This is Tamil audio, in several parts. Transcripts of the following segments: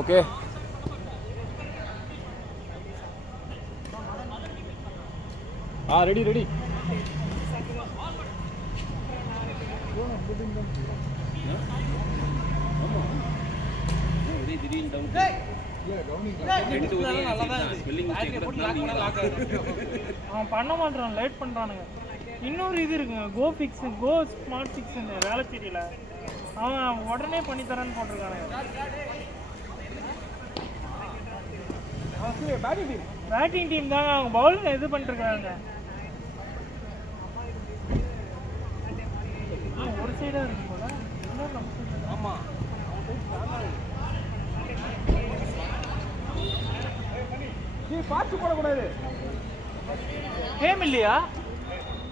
ஓகே. Ready ready. அவன் பண்ண மாட்டான், லேட் பண்றானுங்க. இன்னொரு இது இருக்குங்க, கோ ஃபிக்ஸ், கோ ஸ்மார்ட் ஃபிக்ஸ் வேலைச்சேரியில் அவன் உடனே பண்ணி தரேன்னு போட்டிருக்கானுங்க. பேட்டிங் டீம் தாங்க, அவங்க பவுலிங் இது பண்ணிருக்காங்க. ஒரு சைடா இருக்கு போல. ஆமா, நீ பாத்து போடக்கூடாது. கேம் இல்லையா?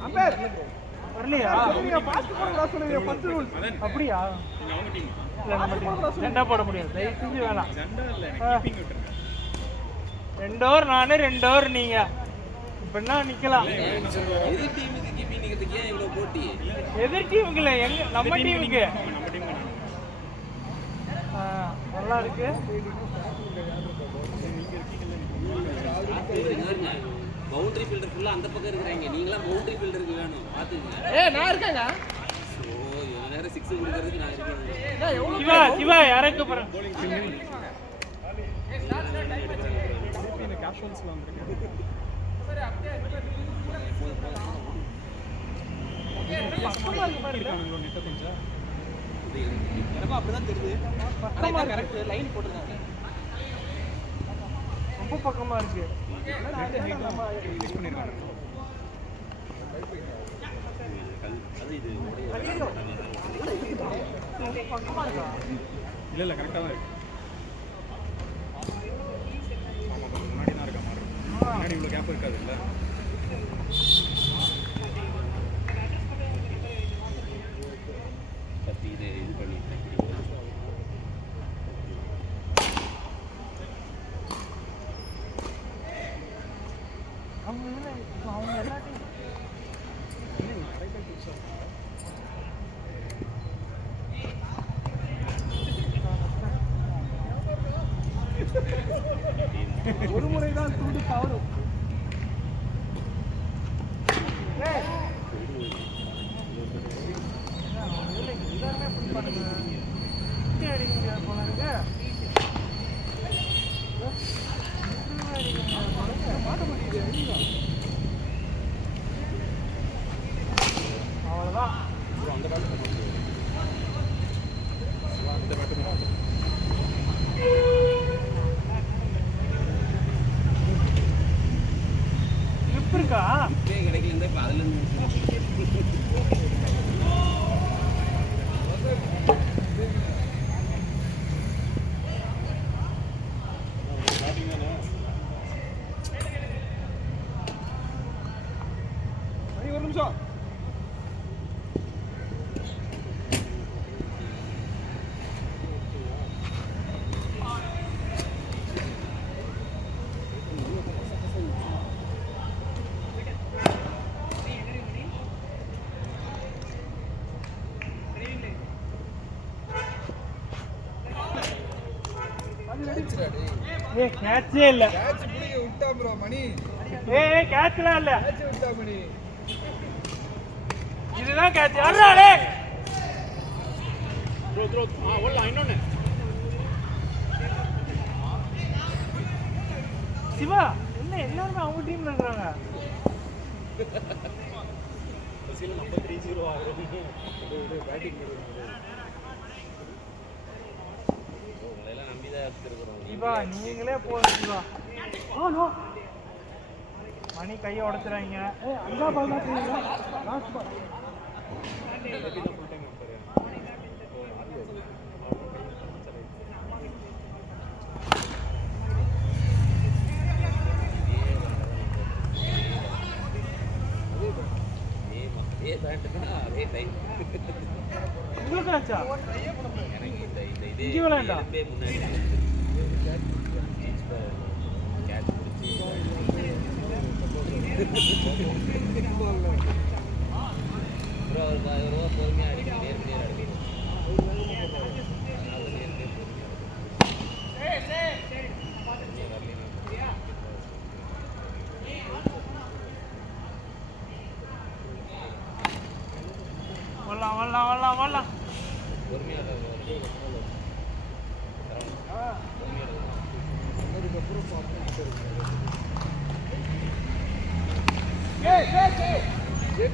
அம்பேர் வரலையா? நீங்க பாத்து போடக்கூடாது சொல்லுங்க. 10 ரூல். அப்படியா? நீங்க அவங்க டீம். இல்ல நம்ம டீம். ரெண்டா போட முடியாது. தயவு செஞ்சு வேணாம். ரெண்டா இல்ல, எனக்கு கீப்பிங் விட்டுருங்க. 2 ஓவர் நானே, 2 ஓவர் நீங்க. இப்பன்னா நிக்கலாம். எதிர் டீமுக்கு கீப்பிங் நிக்கிறதுக்கு ஏன் இவ்வளவு போட்டி? எதிர் டீமுக்கு இல்ல, எங்க நம்ம டீமுக்கு. நம்ம டீமுக்கு. நல்லா இருக்கு. பவுண்டரி ஃபீல்டர் ஃபுல்லா அந்த பக்கம் இருக்கறாங்க. நீங்களா பவுண்டரி ஃபீல்டருக்கு வேணும். பாத்துங்க. நான் இருக்கேங்க. சோ இவ்வளவு நேரம் 6 குடுக்கிறதுக்கு நான் இருக்கேன். சிவா சிவா யாரக்கு போறேன். இந்த கேஷுவல்ஸ்ல வந்திருக்கேன். பக்கமா இருக்கு பாருங்க. நெட்ட கொஞ்சம் எனக்கு அப்படிதான் தெரியுது. ஆனா இதான் கரெக்ட் லைன் போட்டுருக்காங்க. ரொம்ப பக்கமா இருக்கு. யூஸ் பண்ணிருக்காங்க. அது இது பக்கமா இருக்கா? இல்ல இல்ல கரெக்ட்டா தான் இருக்கு. ஆமா, கொஞ்சம் முன்னாடி தான் இருக்க மாதிரி இருக்கு. முன்னாடி இவ்வளவு கேப் இருக்காது இல்ல. பத்தி இது பண்ணிட்டேன். அவங்க எல்லாத்தையும் ஒரு முறை தான் துண்டு கவரும். அவ்வளவுதான். அந்த பேட் அந்த பேட் grip இருக்கா? இப்பே கிடைக்கல இப்ப அதுல இருந்து ஒரு நிமிஷம். கேட்சே இல்ல. கேட்ச் புடிங்க விட்டா ப்ரோ மணி. கேட்ச்லாம் இல்ல. கேட்ச் விட்டா மணி. இதுதான் கேட்ச். யாரா டேய்? த்ரோ ஓடலாம் இன்னொன்னு. சிவா என்ன எல்லாரும் அவங்க டீம்ல இருக்காங்க. பசில நம்ம 3-0 ஆகும். இது பேட்டிங் பண்ணுங்க. உங்களெல்லாம் நம்பிதான் எடுத்துக்கிறோம். சிவா நீங்களே போங்க சிவா. நோ மணி கையை உடைச்சுறாங்க. அஞ்சா பால் தான் போறீங்க. Last ball. Full time number. அதே பேட்டுனா அதே டைம். உங்களுக்கு ஆச்சா? எனக்கு இந்த இதே இங்க விளையாண்டா? முன்னாடி கேட்ச் பிடிச்சி ப்ரோ ஒரு பொறுமையாக அடிக்கணும். நேர் அடிக்கணும்.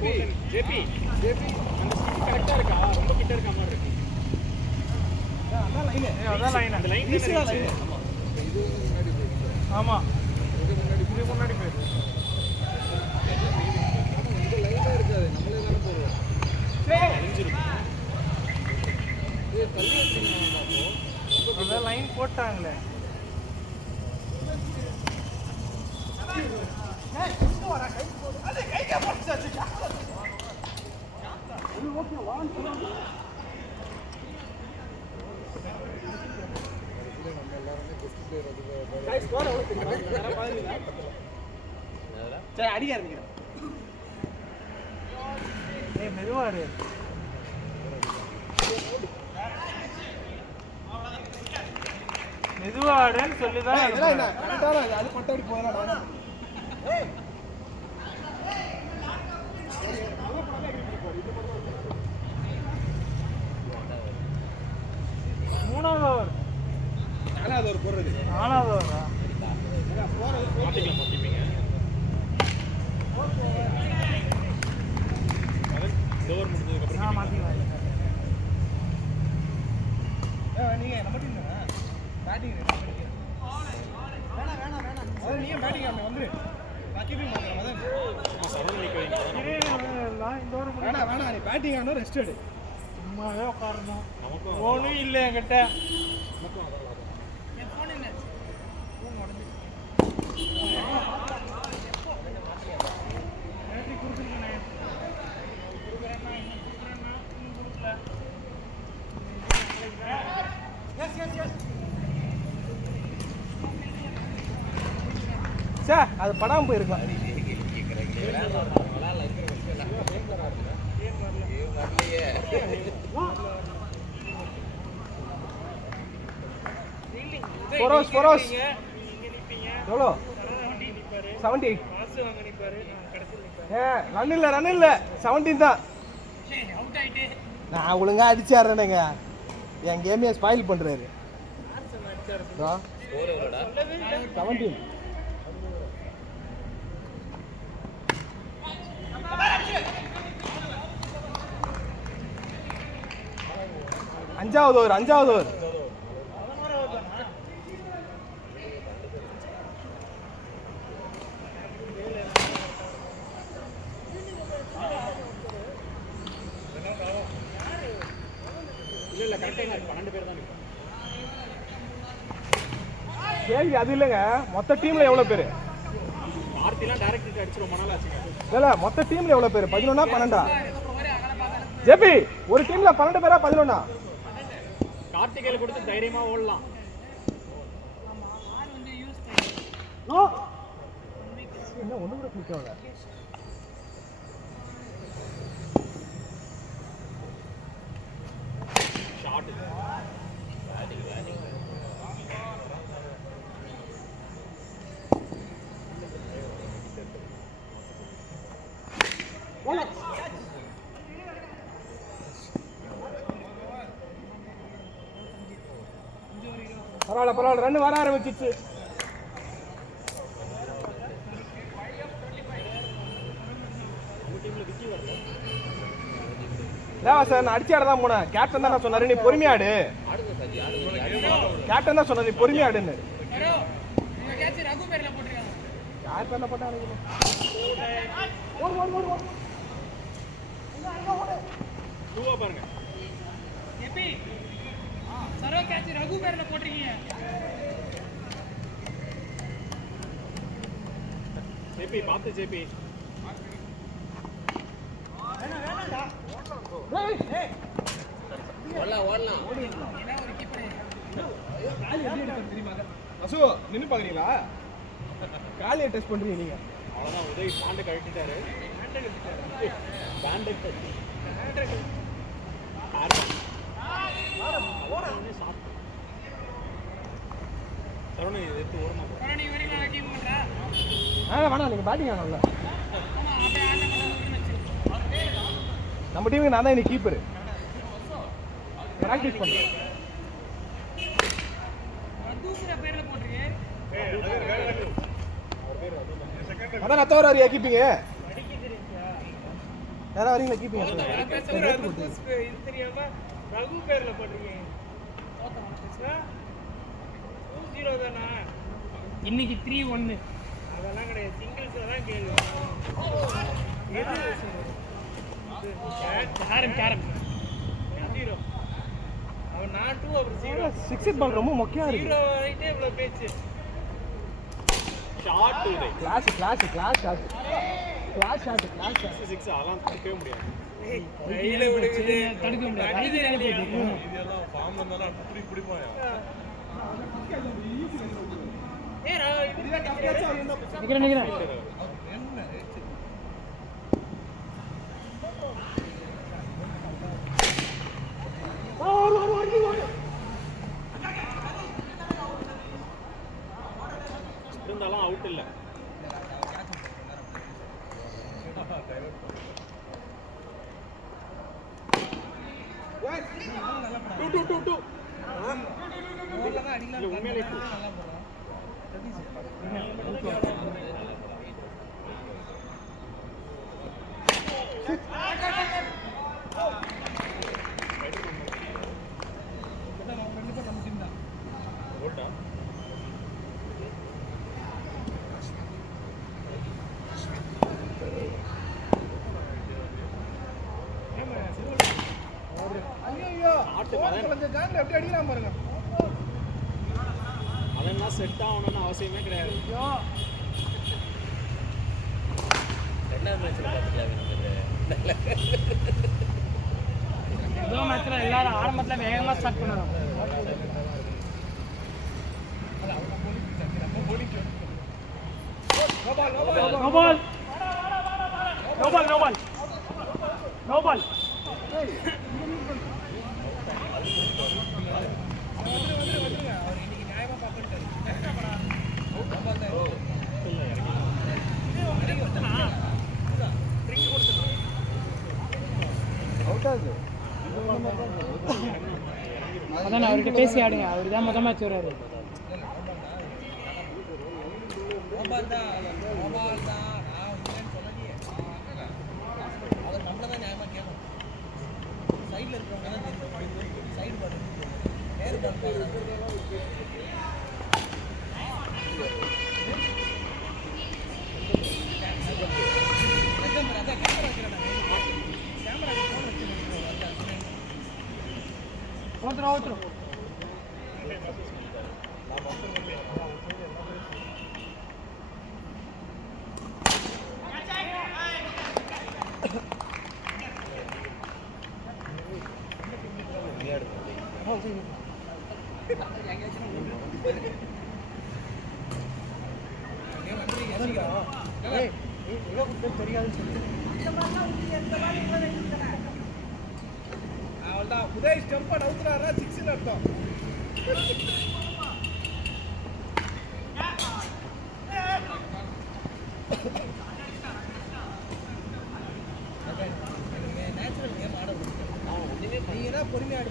ஜேபி ஜேபி ஜேபி அந்த ஸ்டிக் கரெக்டா இருக்கா? ரொம்ப கிட்ட இருக்க மாதிரி இருக்கு. அதான் லைன். அந்த லைன் ஈஸியா லைன். இது முன்னாடி போயிடுச்சு. ஆமா. இது முன்னாடி போயிடுச்சு. இந்த லைனா இருக்காது. நம்மளே தான போறோம். அழிஞ்சிரும். ஏய் தள்ளி வச்சிருங்க பாப்போ. அதான் லைன் போட்டாங்களே. சரி அடிக்க ஆரம்பிக்கிறேன். ஏய் மெதுவா இரு. மெதுவா ஆடுன்னு சொல்லி தான் அது பட்டாடி போகலாம். மூணாவது ஓவர். நாலாவது ஒரு போடுறது. நாலாவது ஓவரா? மாத்திப்பீங்க. ஓவர் முடிஞ்சதுக்கு அப்புறம் மாத்திக்கலாம். நீங்க நம்ம டீம் தானே பேட்டிங் வேணாம் நீங்க பேட்டிங் ஆடுங்க வந்துரு நான் கீப்பிங் பண்றேன் மதன் சரவணன் நிக்க வைங்க இந்த ஓவர் வேணாம் நீ பேட்டிங் ஆடணும் ரெஸ்ட் எடு சும்மாவே உட்காரணும். ஒன்றும் இல்லை என்கிட்ட. நமக்கும் அதான் லாபம். என் ஃபோன் என்ன கொடுத்துருக்கேன். சார் அது படாமல் போயிருக்கலாம். ஃபோரோஸ் எவ்வளோ 78. ரன் இல்லை 17 தான். நான் ஒழுங்கா அடிச்சு ஆடுறேனுங்க. என் கேமையை ஸ்பாயில் பண்றாரு. 17. அஞ்சாவது ஓவர் இல்ல கரெக்டா 12 பேர் தான். கேள்வி அது இல்லைங்க. மொத்த டீம்ல எவ்வளவு பேரு? ஆர்த்திலாம் டைரக்ட் அடிச்சிரும் மணால ஆச்சுங்க. இல்ல மொத்த டீம்ல எவ்வளவு பேரு? 11 12? ஜேபி ஒரு டீம்ல 12 பேரா 11? கார்த்திகேயல கொடுத்து தைரியமா ஓடலாம். ஓ என்ன ஒண்ணு கூட கிளிக் ஆகல. ஷாட் பேட்டிங் பரவாயில்ல ரன் வர ஆரம்பிச்சிச்சு. சார் நான் அடிச்சு ஆடதான் போனேன். கேப்டன் தான் சொன்னாரு நீ பொறுமையாடு. கேப்டன் தான் சொன்னாரு நீ பொறுமையாடுன்னு. யார் பேர்ல போட்டா பாருங்க. சரோ கேட்ச் ரகு பேர்ல போட்றீங்க. ஜேபி பாத்து ஜேபி. வேணாடா. ஏய் ஓடலாம். என்ன ஒரு கீப்பர். காலி எப்படி எடுத்து தெரியுமா? அசு நின்னு பாக்குறீங்களா? காலியை டச் பண்றீங்க நீங்க. அவ்வளவுதான் உதய் பாண்ட் கழட்டிட்டாரு. பேண்ட் கழட்டி. சரவணன் இது எடுத்து ஓடணும். நீ வரீங்களா டீம் பண்றா? வேணாம் நீங்க பேட்டிங் ஆடணும்ல. நம்ம டீமுக்கு நான் தான் இன்னைக்கு கீப்பர். பிராக்டிஸ் பண்றேன். தூக்குற பேர்ல போட்றீங்க. அதான் நான் தோறாரியா கீப்பிங்க. யாரா வரீங்களா கீப்பிங் இது தெரியாம ரகு பேர்ல போட்டிருக்கீங்க 2-0 தானா இன்னைக்கு 3-1 அதெல்லாம் கிடையாது சிங்கிள்ஸ் தான் கேள்வி கேரம் 0 அவன் நான் 2 அப்புறம் 0 சிக்ஸ் பால் ரொம்ப மொக்கையா இருக்கு 0 ஆயிட்டே இவ்வளவு பேச்சு short to right class shot six அதெல்லாம் தடுக்கவே முடியாது கையில விடுக்குது தடுக்க முடியாது இதெல்லாம் ஃபார்ம்ல இருந்தாலும் அப்படி பிடிப்பான் ஏறா நிக்கிறேன் இருந்தாலும் அவுட் இல்ல டூ உண்மையிலே அதெல்லாம் செட் ஆகணும்னு அவசியமே கிடையாது முதல் மேட்ச்ல எல்லாரும் ஆரம்பத்துல வேகமா ஸ்டார்ட் பண்ணுவாங்க நோ பால் அதான் அவர்கிட்ட பேசி ஆடுங்க அவர் தான் முதல் மேட்ச் வர்றாரு outro. உதய் ஸ்டெம்பை நவுத்துறாருன்னா 6 அர்த்தம். நேச்சுரல் கேம் ஆட நீங்க பொறுமையாடு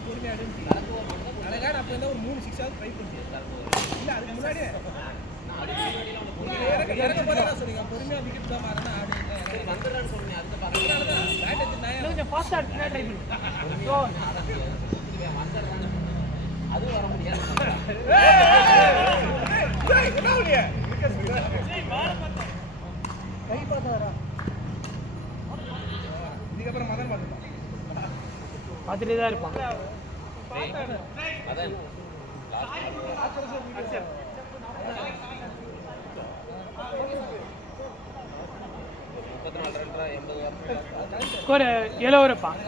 அப்போ இருந்தால் ஒரு 3 6 ட்ரை பண்ணி இல்லை அதுக்கு முன்னாடி இறக்க போகிறதா சொன்னீங்க பொறுமையாக விக்கெட் தான் மாறினா ஆடு வந்துடுறான்னு சொன்னீங்க அதுக்கு பேட் எடுத்துனா கொஞ்சம் ஃபாஸ்ட்டாக எடுத்துனா ட்ரை பண்ணி அது வர முடியாது கை பார்த்தாரா இதுக்கப்புறம் மதன் பார்த்துட்டே தான் இருப்பான் மதன் ஸ்கோர் 7 ஓவர் இருப்பான்.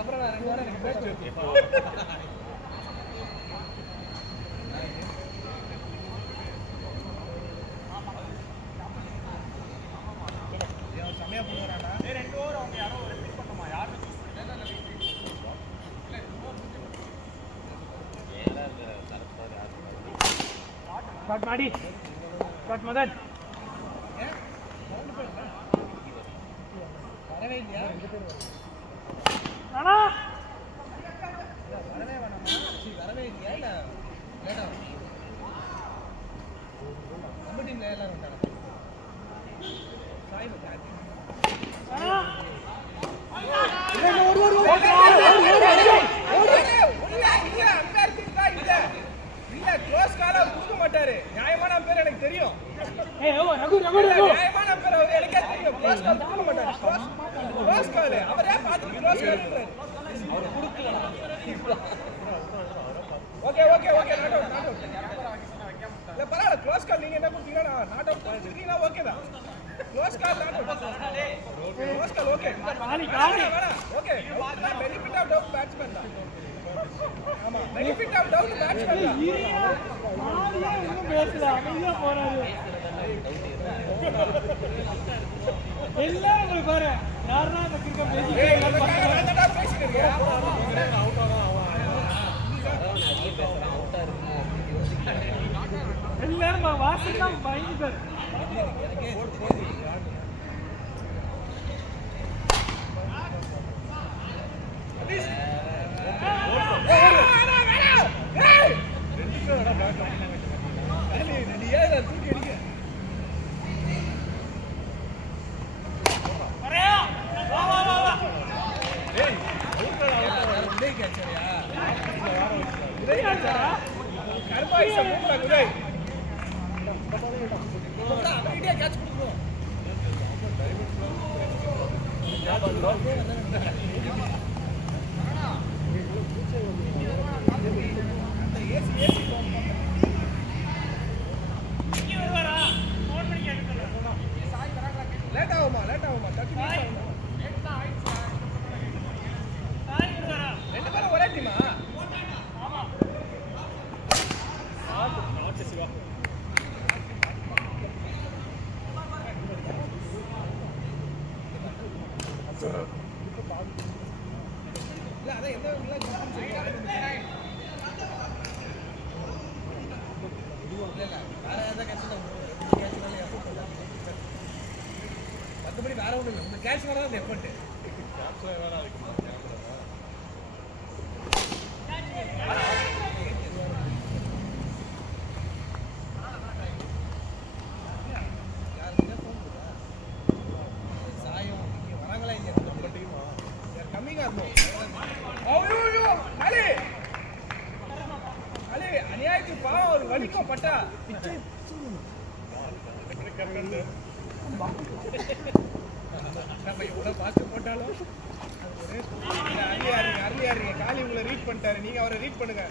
Shot ಮಾಡಿ shot ಮದನ್ ಅಣ್ಣ வரவே இல்லையா இல்லை லேட்டா நம்ம டீம்ல எல்லாரும் வந்தாங்க சாய் க்ளோஸ் கால கொடுக்க மாட்டாரு. நியாயமான பேர் எனக்கு தெரியும். ஏய் ஓ ரகு நியாயமான பேர் அவர் எனக்கே தெரியும். க்ளோஸ் கால் கொடுக்க மாட்டாரு. க்ளோஸ் கால் அவரே பார்த்து க்ளோஸ் கால்ன்றாரு. அவர் கொடுக்கல. Okay not out. இல்ல பரவாயில்ல க்ளோஸ் கால் நீங்க என்ன கொடுத்தீங்கன்னா நாட் அவுட் கொடுத்தீங்கன்னா ஓகே தான். Close call not out. Close call okay. Okay. Benefit of doubt batsman தான். ஆமா பெனிஃபிட் ஆஃப் டவுட் பேட்ஸ்மேன் தான். ஆலியா இன்னும் பேசல அமைதியா போறாரு. எல்லாம் உங்களுக்கு பாரு யாரா அந்த கிரிக்கெட் பேசிக்கிறீங்க. அவுட் ஆனா எல்லாரும் வாசல்லாம் பயந்துட்டாரு. லேட் ஆகுமா தட்டி ரெண்டு பேரும் ஒரே டீமா? இல்ல அதான் என்ன மற்றபடி வேற ஒன்றும் இல்லை. உங்க கேட்ச் வேற தான் எஃபர்ட். வேற அதுக்கு அநியாயத்துக்கு பாவம் ஒரு வலிக்கும் பட்டா நம்ம எவ்வளவு பார்த்து போட்டாலும் அருளியாருங்க காலி உங்களை ரீட் பண்ணிட்டாரு. நீங்க அவரை ரீட் பண்ணுங்க.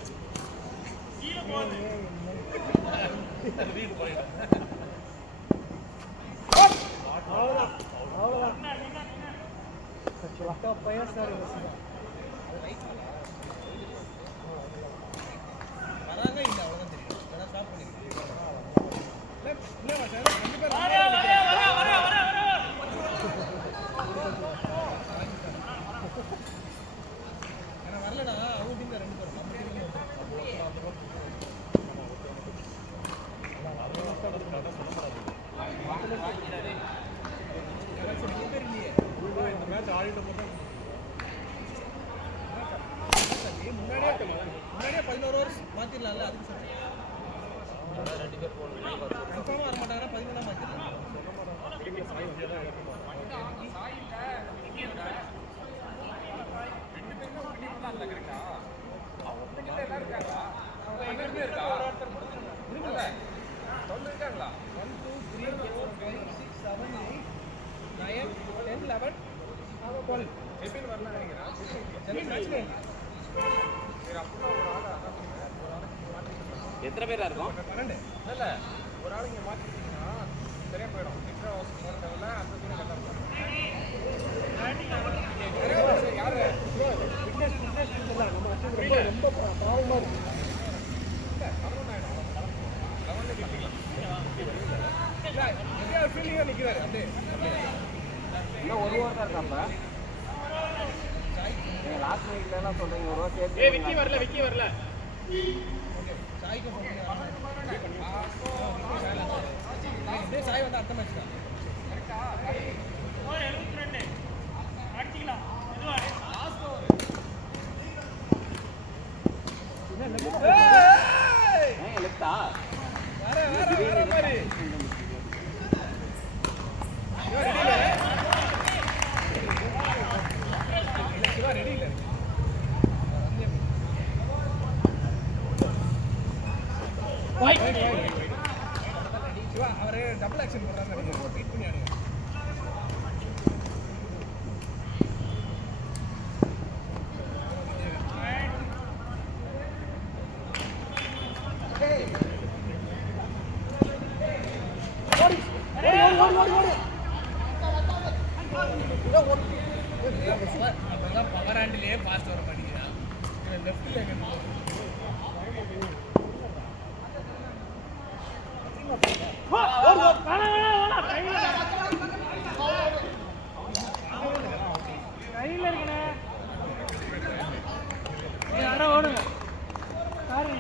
முன்னாடியே 11 ஓவர்ஸ் மாத்திரலாம்ல. அதுக்கு கன்ஃபார்மா வர மாட்டாங்கன்னா 11 மாத்திரலாம். எத்தனை பேரா இருக்கும்? 12 இல்ல ஒரு ஆள் இங்க மாத்திட்டீங்கன்னா சரியா போயிடும். எக்ஸ்ட்ரா ஹவர்ஸ் போற தேவையில்ல. அந்த சீனை கரெக்டா இருக்கும். யாரு ஃபிட்னஸ் இல்ல நம்ம வச்சிருக்க ரொம்ப பாவமா இருக்கு. இல்ல கவனம் ஆயிடும். கவனம் கிட்டிக்கலாம். இல்ல எப்படியா ஃபீலிங்கா நிக்கிறாரு அப்படியே. இன்னும் ஒரு ஓவர் தான் இருக்காப்ப. நீங்க லாஸ்ட் வீக்ல எல்லாம் சொல்றீங்க ஒரு ஓவர் சேர்த்து. ஏய் விக்கி வரல. சாய்க்கு போங்க. அப்படியே சாய் வந்து அடுத்த மேட்ச் தான். ஓவர் 72 அடிக்கலாம். இதுவா லாஸ்ட் ஓவர். ஏய் லெஃப்டா வர மாதிரி ரெடி இல்ல அவரு டபுள் ஆக்ஷன் போடுறாரு நினைக்கிறேன் வெயிட் பண்ணி ஆடுங்க பவர் ஹேண்டிலே பாஸ்ட் வர மாட்டேங்கிறான் லெஃப்ட்ல கையில் இருக்கண்ணே யாரோ ஓடுங்க யாரு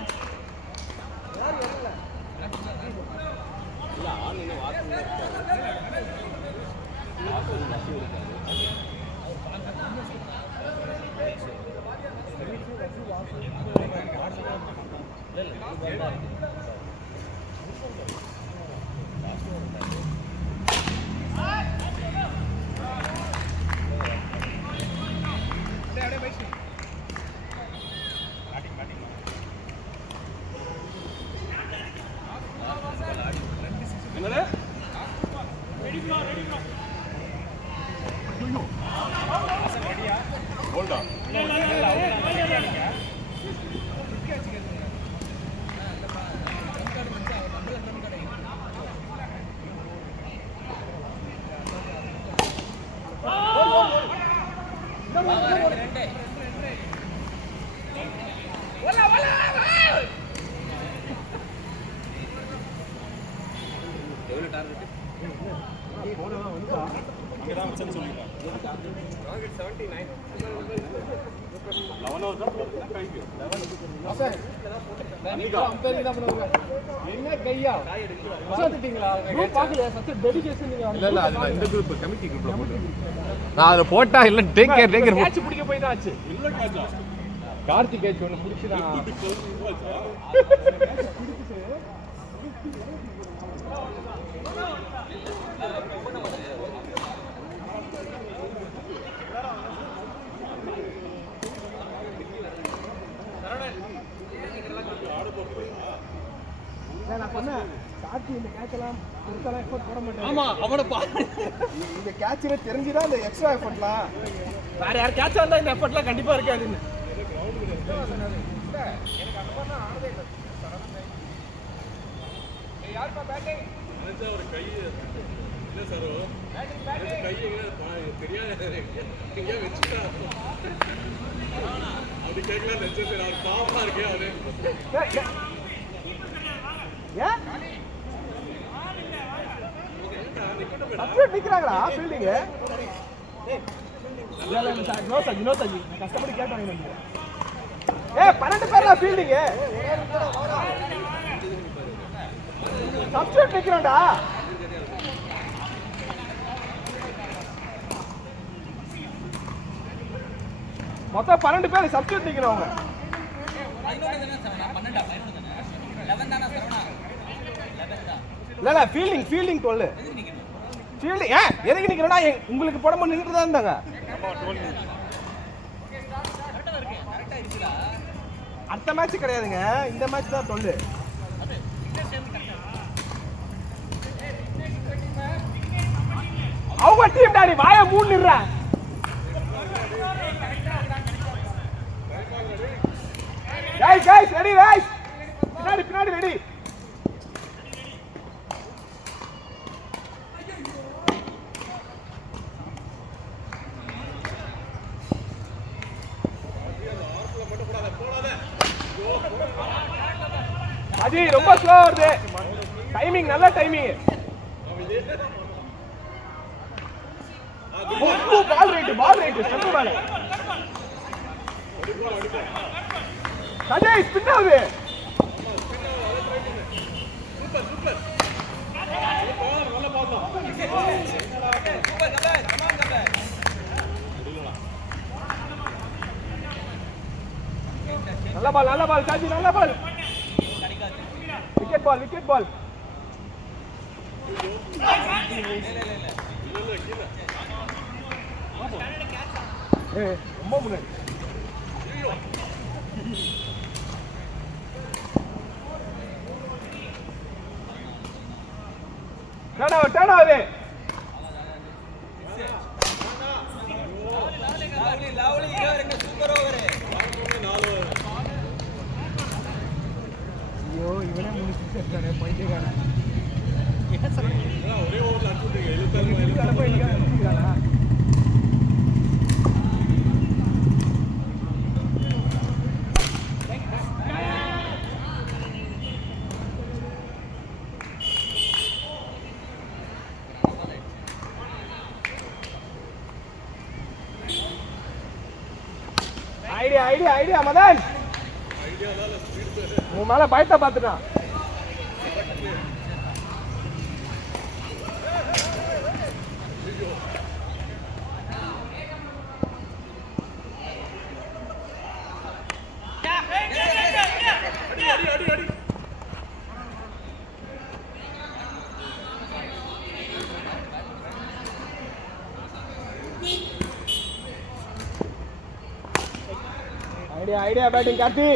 அங்கதான் வச்சேன்னு சொல்லிட்டாங்க 11 hours தான் கழிக்கும் என்ன கையா சாத்திட்டீங்களா பாக்கல சத்த டெடிகேஷன் இல்ல அது நான் இந்த குரூப் கமிட்டி குரூப்ல போட்டேன் நான் அத போட்டா இல்ல டேக் கேர் கேட்ச் பிடிக்க போய் தான் ஆச்சு இல்ல காஜா கார்த்திக் கேட்ச் ஒன்னு பிடிச்சதா நான் சொன்னேன் கார்த்தி இந்த கேட்சலாம் கொடுத்தாலும் எஃபோர்ட் போட மாட்டேன் ஆமா அவனை பாரு இந்த கேட்ச்ல தெரிஞ்சுதான் இந்த எக்ஸ்ட்ரா எஃபோர்ட்லாம் வேற யார் கேட்சா இருந்தா இந்த எஃபர்ட்லாம் கண்டிப்பா இருக்காதுன்னு எனக்கு அந்த மாதிரி ஆனதே இல்லை யாருப்பா பேட்டிங் நினைச்சா ஒரு கை இல்ல சார் கை தெரியாது எங்கேயா வச்சுட்டா அப்படி கேட்கலாம் நினைச்சேன் சார் அவர் பாவமா இருக்கே அது நிக்கிறாங்களா ஃபீல்டிங் கஷ்டப்பட்டு கேட்டாங்க ஏ 12 பேரா ஃபீல்டிங் சப்ஸ்டிட்யூட் நிக்கிறான்டா மொத்தம் 12 பேர் சப்ஸ்டிட்யூட் நிக்கிறவங்க இல்ல ஃபீல்டிங் 12 ஃபீல்டிங் எதுக்கு நிக்கிறேன்னா உங்களுக்கு போட முடியும் நின்றுட்டு தான் இருந்தாங்க அடுத்த மேட்ச் கிடையாதுங்க இந்த மேட்ச் தான் 12 அவங்க டீம் டாடி வாயை மூடுறா guys ready guys பின்னாடி ரெடி அஜி ரொம்ப ஸ்லோ வருது டைமிங் நல்ல டைமிங் பால் ரைட் ஸ்டெப் மேல சஜய் ஸ்பின் ஆகுது சூப்பர் நல்ல பால் தான் நல்ல பால் சாஜி நல்ல பால் விக்கெட் பால் ரொம்ப முன்னாடி டர்ன் ஓவர் ஐயோ இவனே முடிச்சிட்டானே பைத்தியக்காரன். ஒரே ஓவரில் அடிச்சுட்டீங்க 76 ஐடியா மதன். உன் மேல பயத்தை பார்த்துட்டான். Idea batting Karthi.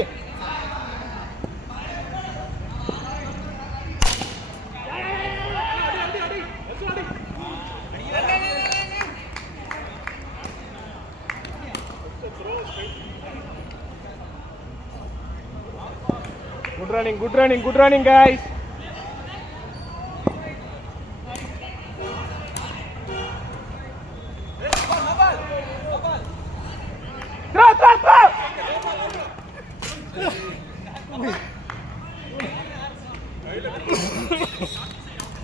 Good running guys. Throw.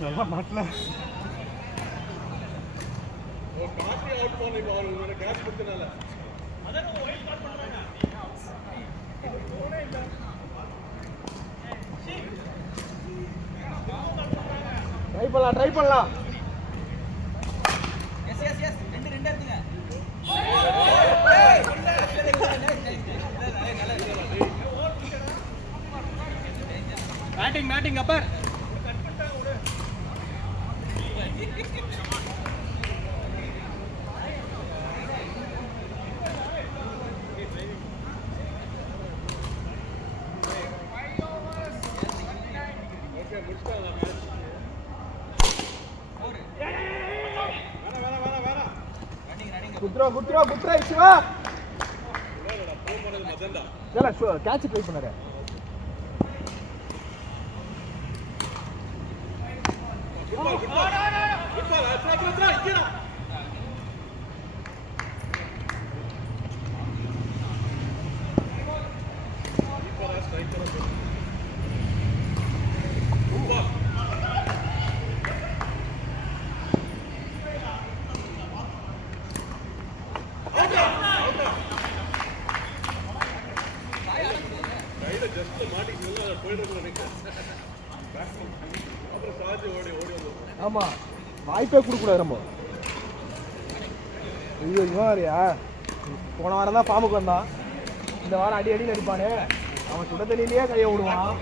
நல்லா மாட்டல. காட்டி அவுட் பண்ணி பால் கேட்ச் கொடுத்தனால ட்ரை பண்ணலாம். Batting upper. குத்ரா சிவா. இல்ல கேட்ச் ட்ரை பண்ணாரு. ஆமா வாய்ப்பே கொடுக்கூடாது நம்ம. ஐயோ இவன் வேறையா? போன வாரம் தான் ஃபார்முக்கு வந்தான். இந்த வாரம் அடி அடிப்பானே. அவன் சுட தண்ணியிலேயே கையை விடுவான்.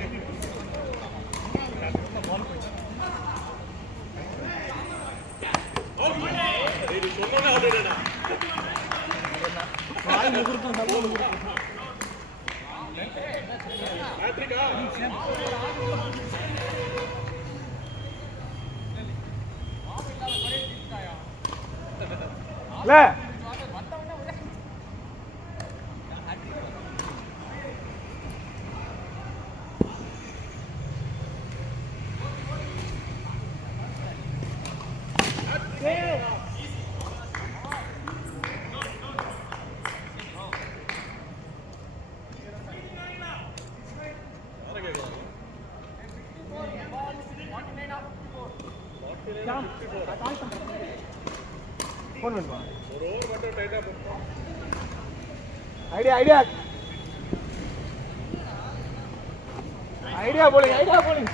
फोन பண்ணுவா. ஒரு ஓவர் மட்டும் டைட்டா போடு. Idea polling.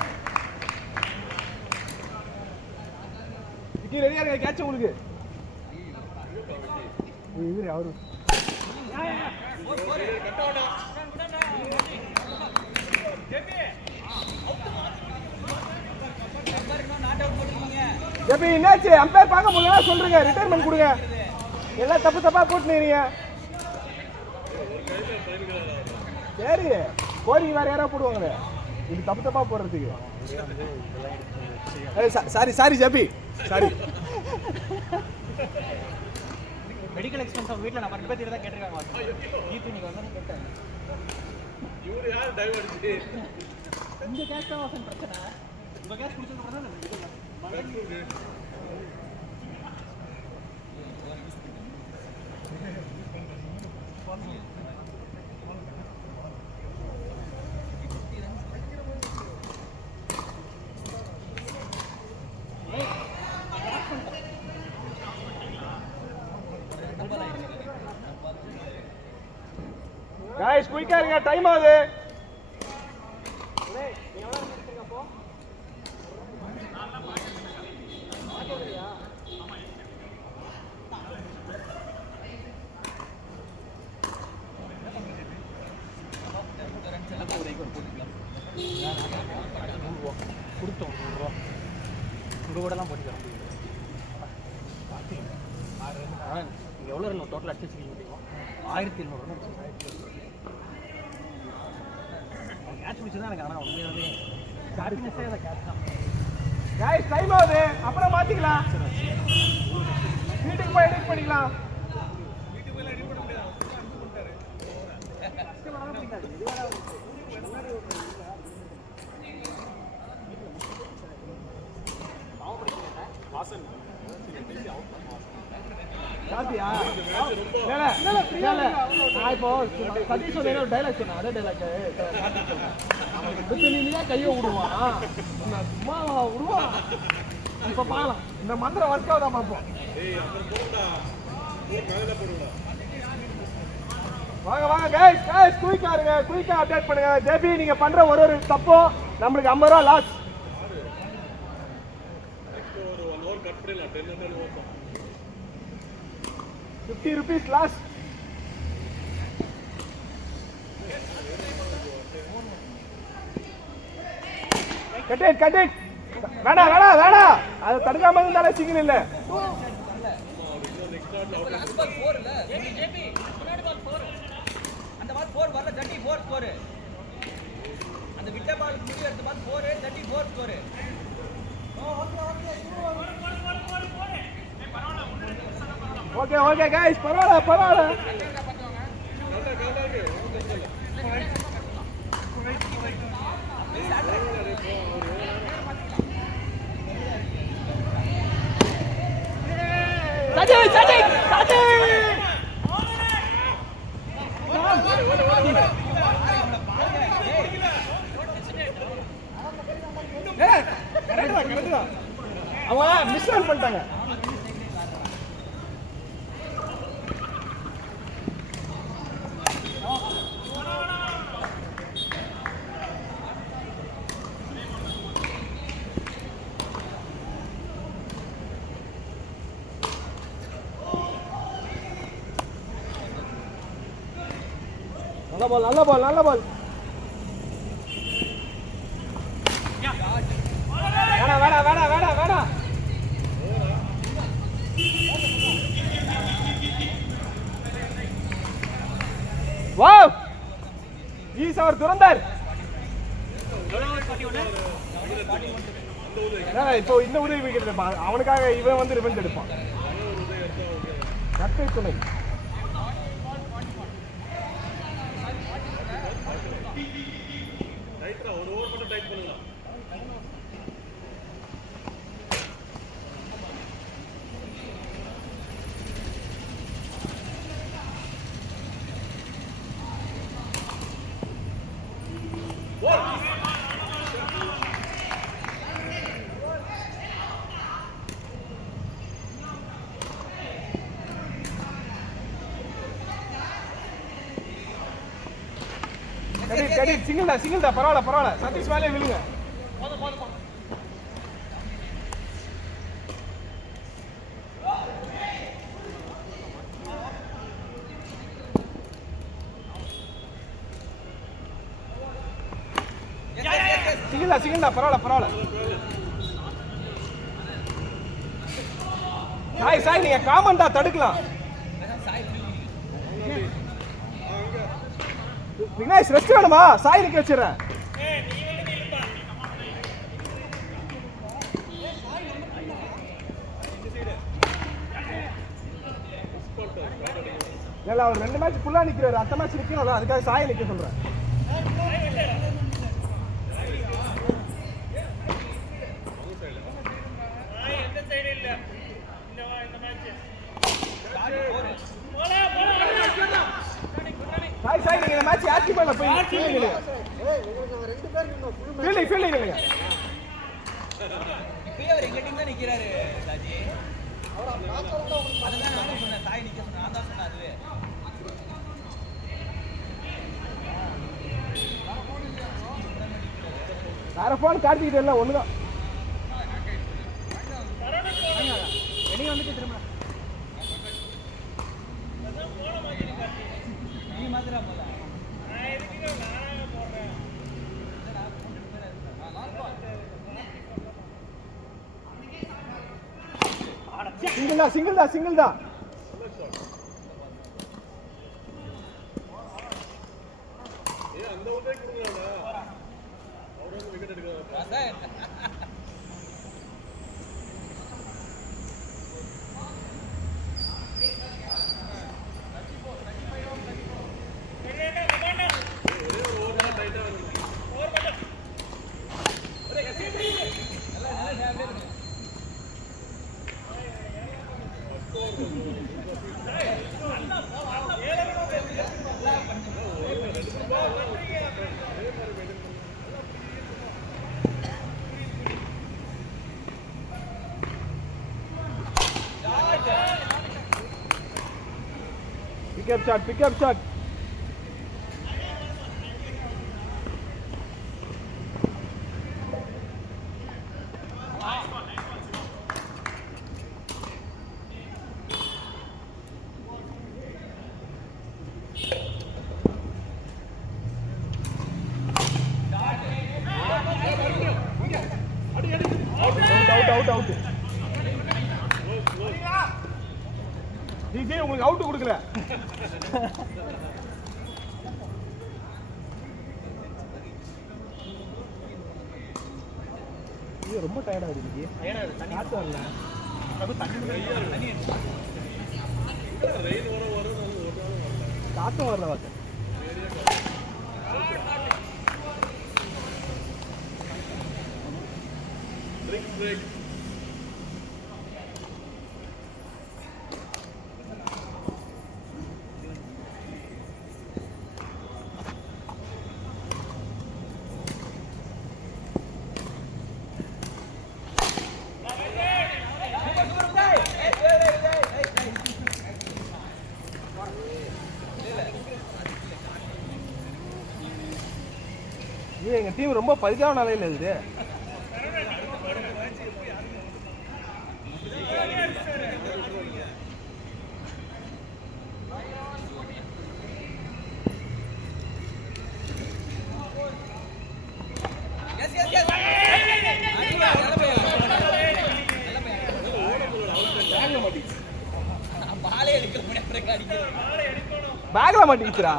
விக்கி ரெடியா இருங்க கேட்ச் உங்களுக்கு. இது அவரு கட்டோடா. ஜெபி என்னாச்சு? அம்பையர் பார்க்க முடியல சொல்றீங்க. ரிட்டையர்மென்ட் கொடுங்க. எல்லாம் தப்பா போட்டுனீங்க. சரி கோரிங்க வேற யாரா போடுவாங்க. இது தப்பா போடுறதுக்கு. சாரி ஜபி, சாரி. மெடிக்கல் எக்ஸ்பென்ஸ் வீட்டில் நம்ம 2 பேர் தான் கேட்டிருக்காங்க. கீத்து நீங்க வந்தா கேட்டாங்க. இவரு யார் டைவ் அடிச்சு இந்த கேஷ் தான் வாசன் பிரச்சனை. உங்க கேஷ் குடிச்சதுக்கு அப்புறம் தான் गाइस குயிக்கா இருங்க, டைம் ஆகுது. கொடுத்தோம் 100 ரூபா. உங்க கூடலாம் போட்டு தர முடியும். நீங்க எவ்வளோ இல்லை டோட்டல் அடிச்சிருக்கீங்க தெரியுமா? 1700 ரூபா கேட்ச் பிடிச்சதான் எனக்கு. ஆனால் உண்மையாகவே ஹாப்பினஸ்ஸே அந்த கேட்ச் தான். गाइस டைம் ஆகுது, அப்புறம் மாத்திக்கலாம். வீட்டுக்கு போய் எடிட் பண்ணிக்கலாம். சாத்தியா? நான் இப்போ சதீஷ் ஒரு டைலாக் சொன்னேன், அதே டைலாக் நீயா கையை விடுவான், சும்மா விடுவான். இப்ப பாக்கலாம் இந்த மந்திரம் ஒர்க் ஆகுதா பார்ப்போம். வாங்க வாங்க கைஸ், குயிக்கா இருங்க, குயிக்கா அப்டேட் பண்ணுங்க. ஜேபி நீங்க பண்ற ஒரு தப்போ நம்மளுக்கு 50 ரூபா லாஸ். ஒரு 1 hour கட் பண்ணலாம். 10 minutes ஓடும். 50 rupees லாஸ். Cut it. வேணா அது தடுக்காம இருந்தாலே சிங்கிள் இல்ல. அந்த பால் 4 வரல, 34 ஸ்கோர். அந்த விட்ட பால் முடிவு எடுத்த பால் 4, 34 ஸ்கோர். ஓகே गाइस, பரவாயில்லை. சடி. கரெக்ட் தான். அவங்க மிஸ் பண்ணிட்டாங்க. நல்ல பால். வேணா. வாவ், ஈஸ் அவர் துரந்தார். இப்போ இந்த உதவி விக்கெட் அவனுக்காக இவன் வந்து ரிவெஞ்ச் எடுப்பான். நட்பை துணை. டைட்ரா ஒரு ஓவர் மட்டும் டைட் பண்ணுங்க. கடி சிங்கிள் தான் பரவாயில்ல. சதீஷ் மேலே விழுங்க. சிங்கிள் தான் பரவாயில்ல. சாய் நீங்க காமண்டா தடுக்கலாம். விக்னேஷ் ரெஸ்ட் வேணுமா? சாய் நிக்க வச்சிடுறேன். இல்ல அவர் 2 மேட்ச் ஃபுல்லா நிக்கிறாரு, அடுத்த மேட்ச் நிக்கணும்ல, அதுக்காக சாயை நிக்க சொல்றேன். சாய் நீங்க இந்த மேட்ச் யாருக்கு மேல போய் ஃபீல்டிங் இல்லையா? ஃபீல்டிங் இல்லையா? இப்பயே அவர் எங்க டீம் தான் நிக்கிறாரு ராஜி. அதுதான் நானும் சொன்னேன், சாய் நிக்க சொன்னேன், நான் தான் சொன்னேன் அதுவே. வேற போன் காட்டிக்கிட்டு இல்லை, ஒண்ணுதான். வெளியே வந்துட்டு திரும்ப நீ மாத்திரா போல சிங்கிள் தான். அந்த ஊரே கொடுங்கடா. அவர் வந்து விக்கெட் எடுக்கிறார். Pick up shot. Out. DJ உங்களுக்கு அவுட் கொடுக்கல. இது ரொம்ப டயர்டா இருக்கு DJ. காத்து வரல. அது தண்ணி ரெயின் வர காத்து வரல வாக்க. break. எங்க டீம் ரொம்ப பரிதாப நிலையில இருக்குது. பேக்ல மாட்டிக்கிச்சுடா.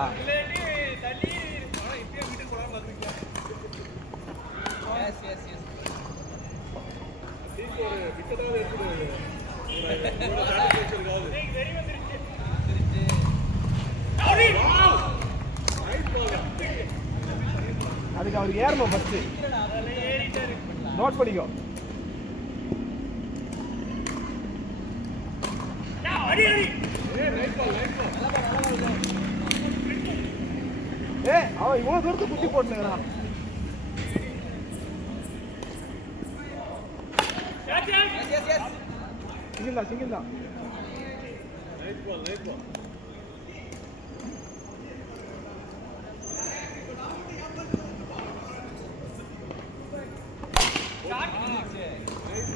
அதுக்கு அவருக்கு ஏறணும் ஃபர்ஸ்ட். நோட் பண்ணிக்கோ. அவன் இவ்வளவு தூரத்துக்கு குத்தி போட்டுக்கிறான். சிங்கிள் தான். Nice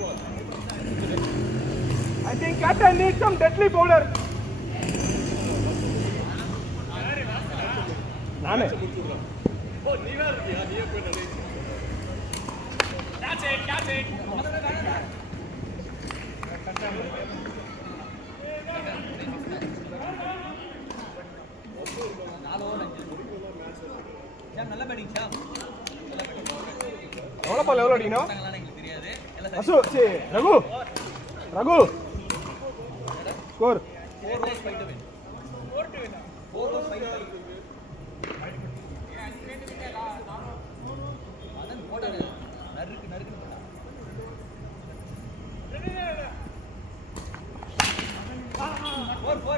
ball. I think Captain needs some deadly bowler. நானே. ஓ நீ வேற இருக்கியா? நீயே போய் நடி. Catch it. நல்ல பேட்டிங் ஷாம். எவ்வளோ அடிக்கணும்? எனக்கு தெரியாது. அசு சரி Raghu score 4 overs 5 to win. 4 goes 5 அதான் போட்டானே நறுக்கு போட்டான் 4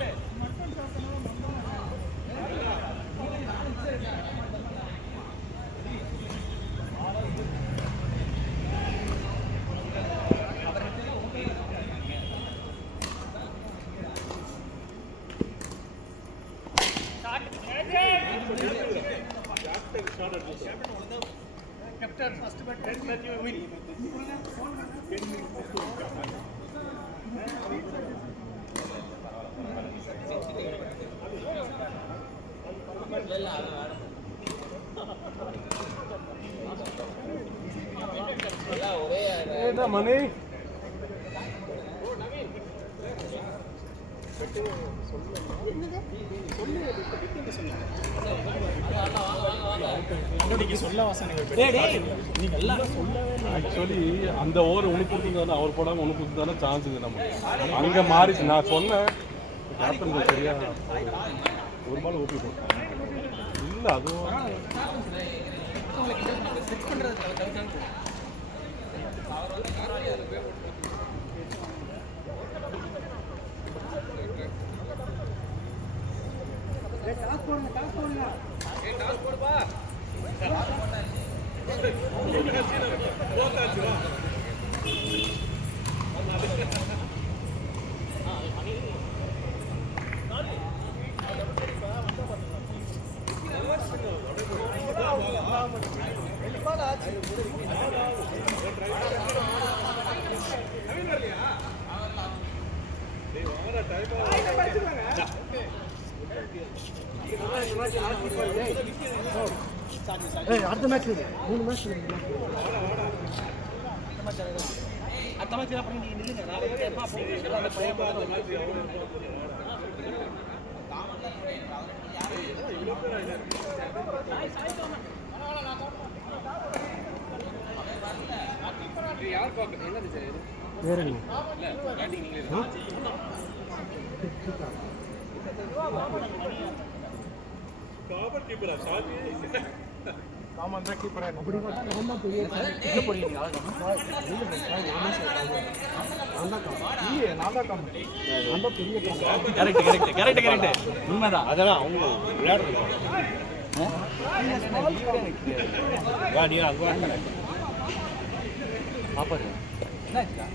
ஏதா மணி ஆக்சுவலி அந்த ஓவர் உனக்கு கொடுத்துருந்தானே அவர் போடாமல் உனக்கு கொடுத்துருந்தானே சான்ஸ் இருக்குது நம்ம அங்கே மாறிச்சு நான் சொன்னேன் கேப்டன் சரியா ஒரு பால் ஓப்பி போட்டேன் இல்லை அதுவும் செட் பண்றது தவிர்த்து அடுத்த மேட்ச் 3 மேட்ச் அடுத்த மேட்ச் அப்புறம் நீங்க நில்லுங்க நான் வந்து எப்ப அப்போ அந்த பையன் யார் பார்க்க என்னது வேற என்ன காபர் கீப்பரா சாதி காமன் தான் கீப்பர் அப்படி ரொம்ப பெரிய எங்க போறீங்க நீங்க ஆளு நான் தான் காமன் அந்த பெரிய கரெக்ட் உண்மைதான் அதெல்லாம் அவங்க விளையாடுறது வாடியா அது பாப்பாரு என்னாச்சு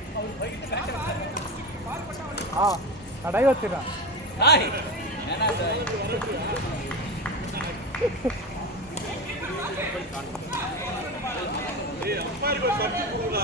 கடை வச்சிடறேன் ஹாய் என்ன அம்மா இப்ப சர்ச்சு போடுறா